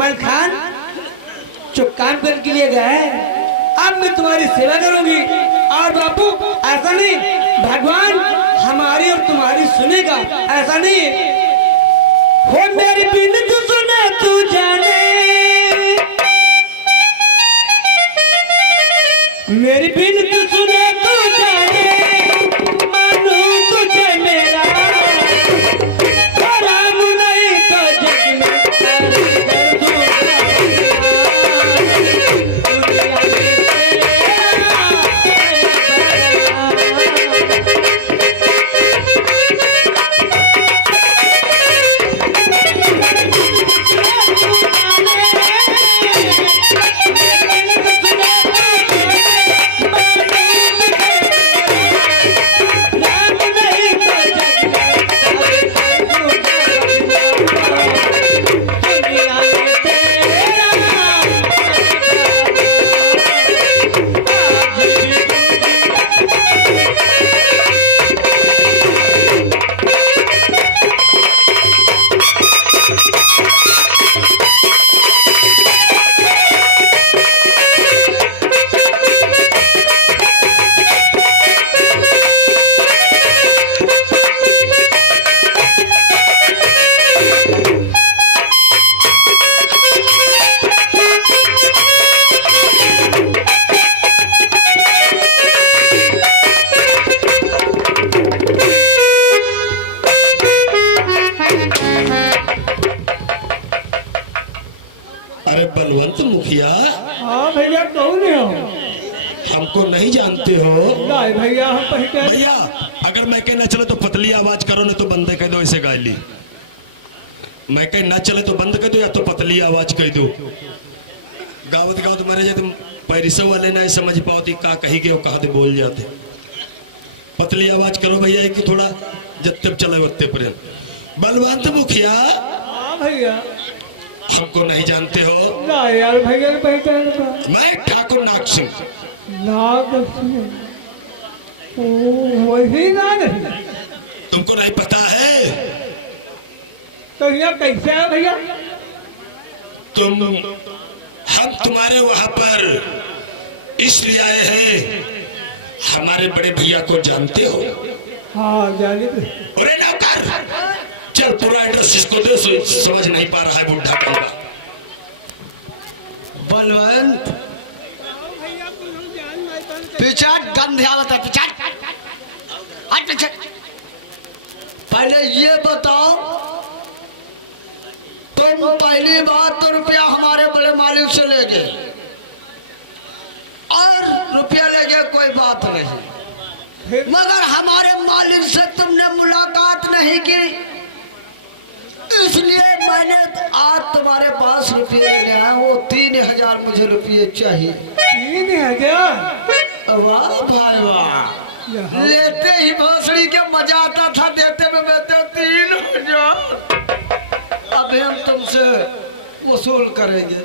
मलखान जो काम करने के लिए गया है, अब मैं तुम्हारी सेवा करूंगी। और बापू ऐसा नहीं, भगवान हमारी और तुम्हारी सुनेगा, ऐसा नहीं हो। मेरी बिनती सुने तू जाने, मेरी बिनती सुने तू जाने, मानू तुझे मेरा आराम नहीं तो जग में कर दूंगा। अरे बलवंत मुखिया। हाँ भैया, कौन हो? हमको नहीं जानते हो? नहीं भैया, हम पहचान। भैया अगर मैं कह ना चले तो पतली आवाज करो, नहीं तो बंद कह दो, ऐसे गा ली। मैं कह ना चले तो बंद कर दो, या तो पतली आवाज कह दो। गावत गावत मरे जाते पैरिसो वाले ना समझ पाओ का कही के कहा दे बोल जाते। पतली आवाज करो भैया कि थोड़ा जब तक चले वत्ते पर। बलवंत मुखिया। हाँ भैया। हमको नहीं जानते हो? ना यार भैया, पहचान। मैं ठाकुर नाग सिंह। नाग सिंह? वही नाग है? तुमको नहीं पता है? तो यहाँ कैसे है भैया? हम तुम्हारे वहां पर इसलिए आए हैं, हमारे बड़े भैया को जानते हो? हाँ जाने। अरे नौकर, चल पूरा एड्रेस इसको दे, समझ नहीं पा रहा है बुढ़ा कहना। बलवंत पिछाट गंध आवता, पिछाट हट पीछे। पहले ये बताओ, तुम पहली बात तो रुपया हमारे बड़े मालिक से ले गए, और रुपया ले गए कोई बात नहीं, मगर हमारे मालिक से तुमने मुलाकात नहीं की, इसलिए मैंने आज तुम्हारे पास रुपये लेने आया। वो 3000 मुझे रुपये चाहिए। 3000? वाह भाई वाह, लेते ही भोसड़ी के मजा आता था, देते में देते 3000। अब हम तुमसे वसूल करेंगे,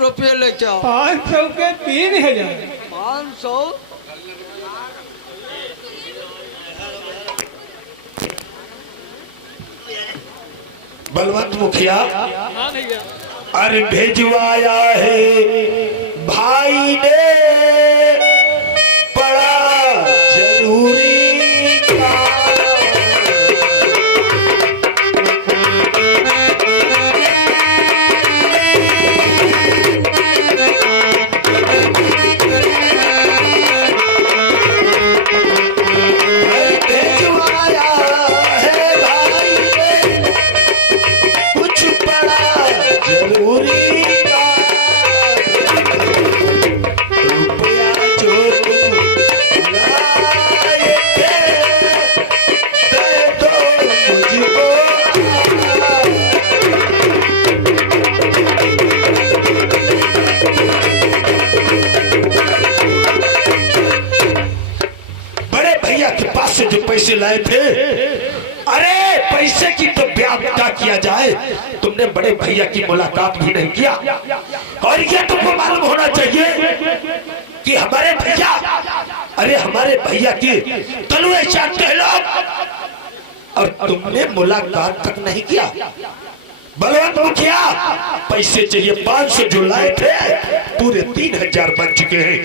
रुपये ले जाओ। 500 के 3000? 500? बलवंत मुखिया। अरे भेजवाया है भाई ने, बड़ा जरूरी काम। पैसे लाए थे, अरे पैसे की तो व्याख्या किया जाए, तुमने बड़े भैया की मुलाकात भी नहीं किया। और ये तुमको मालूम होना चाहिए कि हमारे भैया, अरे हमारे भैया की तलुए चाटते हैं लोग, और तुमने मुलाकात तक नहीं किया। बलवंत मुखिया पैसे चाहिए 500 जो लाए थे पूरे 3000 बन चुके हैं,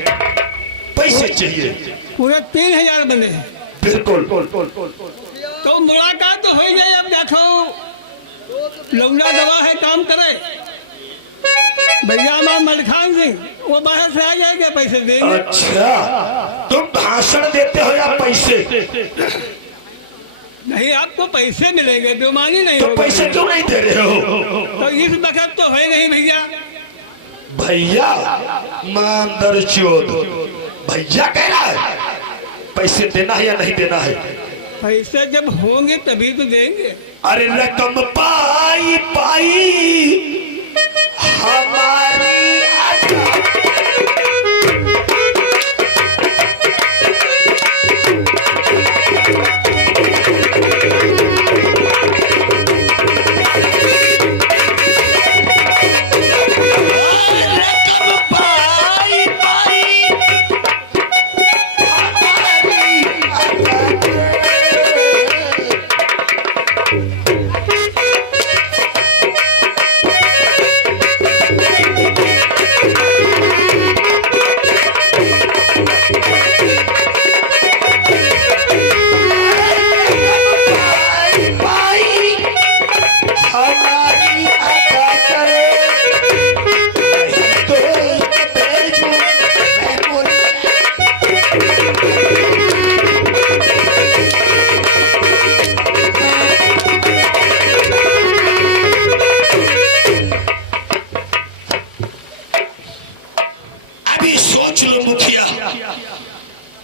पैसे चाहिए। पूरे 3000 बने। बिल्कुल। तो मुलाकात तो हो ही जाए। अब देखो लौंडा दवा है काम करे भैया मां मलखान सिंह वो बाहर से आ जाएगा पैसे देंगे। अच्छा तुम भाषण देते हो या पैसे? नहीं आपको पैसे मिलेंगे बेमानी नहीं तो होगा। पैसे क्यों नहीं दे रहे हो? तो इस वक्त तो है नहीं भैया। भैया मांदर चोद भैया कह रहा है पैसे देना है या नहीं देना है? पैसे जब होंगे तभी तो देंगे। अरे रकम पाई पाई हमारी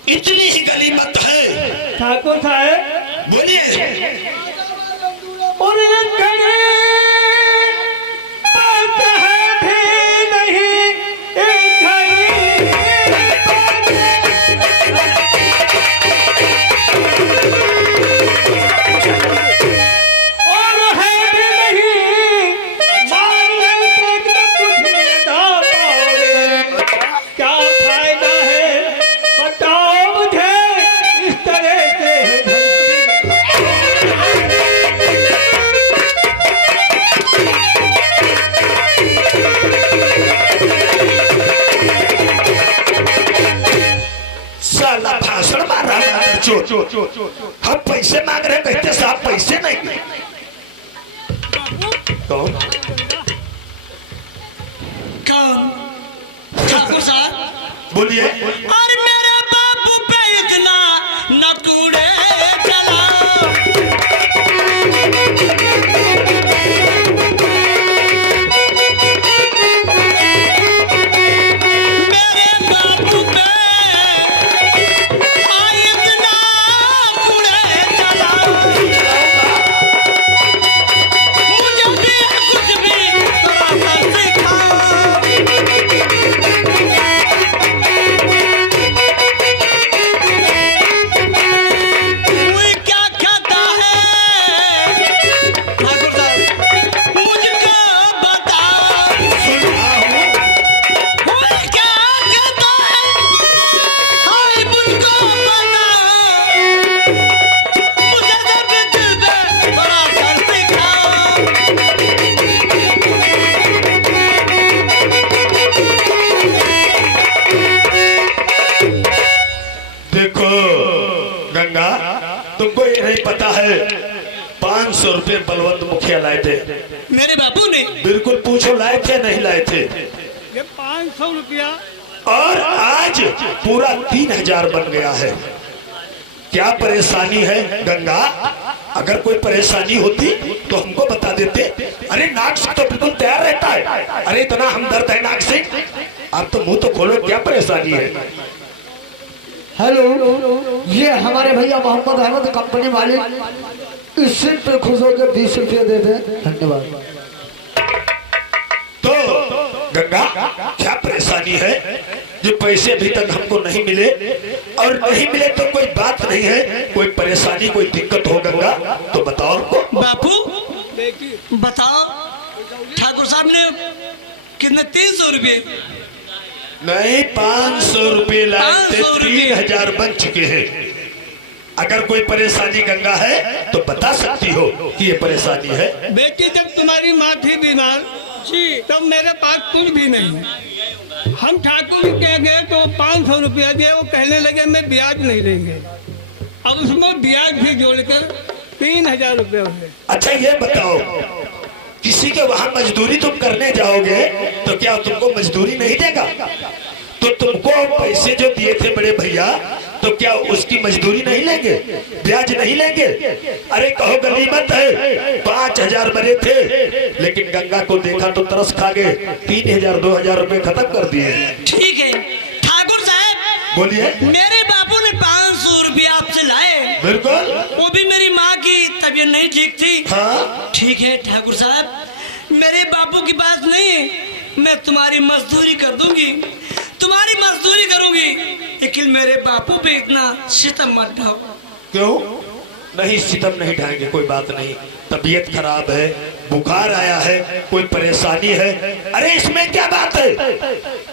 इतनी ही गनीमत है। ठाकुर साहब बोलिए। और हम पैसे मांग रहे कहते साहब पैसे नहीं। कौन ठाकुर साहब बोलिए। और मेरे बापू पे इतना न कूड़े चला। तुमको ये नहीं पता है 500 रुपए बलवंत मुखिया लाए थे मेरे बापू ने? बिल्कुल पूछो लाए थे नहीं लाए थे? ये 500 रुपया और आज पूरा 3000 बन गया है। क्या परेशानी है गंगा? अगर कोई परेशानी होती तो हमको बता देते। अरे नाग सिंह तो बिल्कुल तैयार रहता है। अरे इतना हमदर्द है नाग सिंह, आप तो मुंह तो खोलो, क्या परेशानी है? हेलो, ये हमारे भैया मोहम्मद अहमद कंपनी वाले इस सीट पे खुश होकर 20 रुपये दे दे, धन्यवाद। तो गंगा क्या परेशानी है? जो पैसे अभी तक हमको नहीं मिले, और नहीं मिले तो कोई बात नहीं है, कोई परेशानी कोई दिक्कत हो गंगा तो बताओ हमको। बापू बताओ, ठाकुर साहब ने कितने 300 रुपये नहीं 500 रुपये लाए थे, 3000 बन चुके हैं। अगर कोई परेशानी गंगा है तो बता सकती हो कि ये परेशानी है। बेटी जब तुम्हारी माँ थी बीमार जी तब मेरे पास कुछ भी नहीं। हम ठाकुर के गए तो 500 रुपया दिए, वो कहने लगे मैं ब्याज नहीं लेंगे। अब उसमें ब्याज भी जोड़कर 3000 रुपये हो गए। अच्छा ये बताओ, किसी के वहां मजदूरी तुम करने जाओगे तो क्या तुमको मजदूरी नहीं देगा? तो तुमको पैसे जो दिए थे बड़े भैया तो क्या उसकी मजदूरी नहीं लेंगे, ब्याज नहीं लेंगे? अरे कहो गनीमत है, 5000 मरे थे लेकिन गंगा को देखा तो तरस खा गए, 3000 2000 रुपए खत्म कर दिए। ठीक है ठाकुर साहब, बोलिए। मेरे बापू ने 500 रुपया आपसे लाए, बिल्कुल। वो भी मेरी माँ की तबीयत नहीं ठीक थी। हाँ ठीक है ठाकुर साहब, मेरे बापू की बात नहीं है, मैं तुम्हारी मजदूरी कर दूंगी, तुम्हारी मजदूरी करूंगी, लेकिन मेरे बापू पे इतना सितम मत ढाओ। क्यों नहीं? सितम नहीं ढाएंगे, कोई बात नहीं। तबीयत खराब है, बुखार आया है, कोई परेशानी है, अरे इसमें क्या बात है?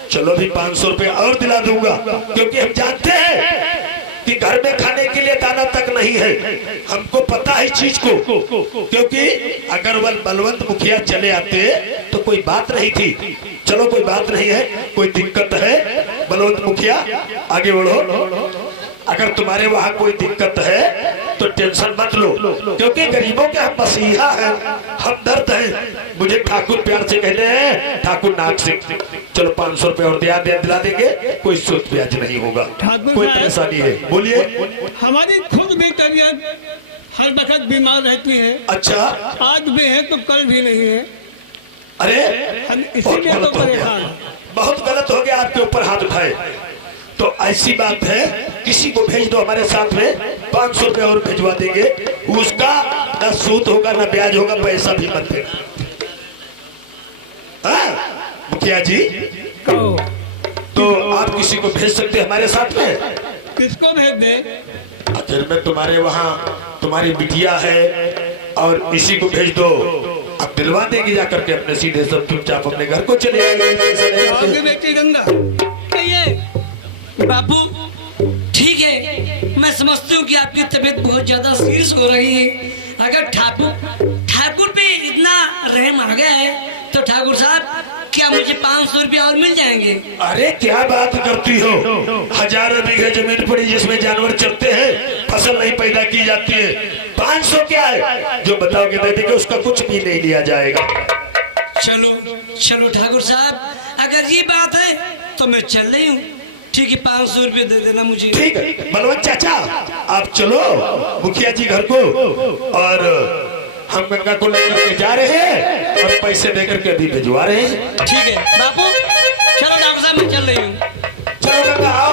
चलो भी 500 रुपए और दिला दूंगा, क्योंकि हम जानते हैं कि घर में खाने के लिए दाना तक नहीं है। हमको पता है चीज को, क्योंकि अगर वह बलवंत मुखिया चले आते तो कोई बात नहीं थी। चलो कोई बात नहीं है, कोई दिक्कत है बलवंत मुखिया, आगे बढ़ो। अगर तुम्हारे वहां कोई दिक्कत है तो टेंशन मत लो, क्योंकि गरीबों के हम मसीहा हैं, हमदर्द हैं। मुझे ठाकुर प्यार से कहते हैं, ठाकुर नाग सिंह। चलो 500 रुपए और दिला देंगे, कोई सूद ब्याज नहीं होगा। कोई परेशानी है बोलिए। हमारी खुद भी तबीयत हर वक्त बीमार रहती है। अच्छा, आज भी है तो कल भी नहीं है। अरे हम बहुत इसीलिए तो गलत हो गया, परेशान हैं। बहुत गलत हो गया, आपके ऊपर हाथ उठाए। तो ऐसी बात है, किसी को भेज दो हमारे साथ में, 500 रुपए और भिजवा देंगे, उसका न सूद होगा न ब्याज होगा, पैसा भी मत देना। हाँ मुखिया जी, कहो तो आप किसी को भेज सकते हैं हमारे साथ में? किसको भेज दे? आखिर में तुम्हारे वहाँ तुम्हारी बिटिया है और इसी को भेज दो, आप दिलवा देंगे जाकर के अपने, सीधे सब चुपचाप अपने घर को चले आएंगे। बेटी गंगा कहिए बापू, ठीक है मैं समझती हूँ कि आपकी तबीयत बहुत ज्यादा सीरियस हो रही है। अगर ठाकुर पे इतना रहम आ गया है तो ठाकुर साहब क्या मुझे 500 रुपया और मिल जाएंगे? अरे क्या बात करती हो, हजारों बीघे जमीन पड़ी जिसमें जानवर चरते हैं, फसल नहीं पैदा की जाती है, 500 क्या है? जो बताओगे दे देंगे, उसका कुछ भी नहीं लिया जाएगा। चलो ठाकुर साहब, अगर ये बात है तो मैं चल रही हूँ। ठीक है 500 रुपये दे देना मुझे। ठीक है बलवंत चाचा, आप चलो मुखिया जी घर को, और हम गंगा को लेकर के जा रहे हैं और पैसे देकर के अभी भिजवा रहे हैं। ठीक है बापू, चलो ठाकुर साहब मैं चल रही हूँ। चलो